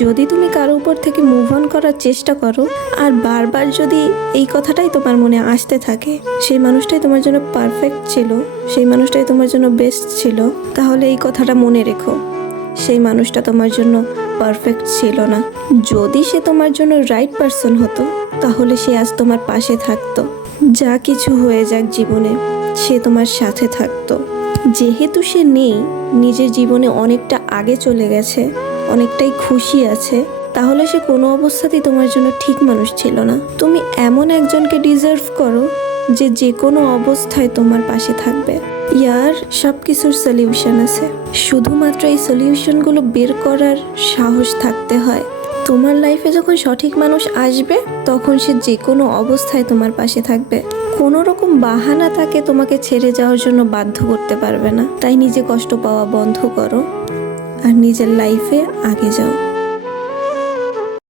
যদি তুমি কারো উপর থেকে মুভ অন করার চেষ্টা করো আর বারবার যদি এই কথাটাই তোমার মনে আসতে থাকে সেই মানুষটাই তোমার জন্য পারফেক্ট ছিল, সেই মানুষটাই তোমার জন্য বেস্ট ছিল, তাহলে এই কথাটা মনে রেখো, সেই মানুষটা তোমার জন্য পারফেক্ট ছিল না। যদি সে তোমার জন্য রাইট পারসন হতো তাহলে সে আজ তোমার পাশে থাকতো, যা কিছু হয়ে যাক জীবনে সে তোমার সাথে থাকতো। যেহেতু সে নেই, নিজের জীবনে অনেকটা আগে চলে গেছে, অনেকটাই খুশি আছে, তাহলে সে কোনো অবস্থাতেই তোমার জন্য ঠিক মানুষ ছিল না। তুমি এমন একজনকে ডিজার্ভ করো যে যে কোনো অবস্থায় তোমার পাশে থাকবে। ইয়ার সব কিছুর সলিউশন আছে, শুধুমাত্র এই সলিউশনগুলো বের করার সাহস থাকতে হয়। তোমার লাইফে যখন সঠিক মানুষ আসবে তখন সে যে কোনো অবস্থায় তোমার পাশে থাকবে। কোনো রকম বাহানা তাকে তোমাকে ছেড়ে যাওয়ার জন্য বাধ্য করতে পারবে না। তাই নিজে কষ্ট পাওয়া বন্ধ করো আর নিজের লাইফে আগে যাও।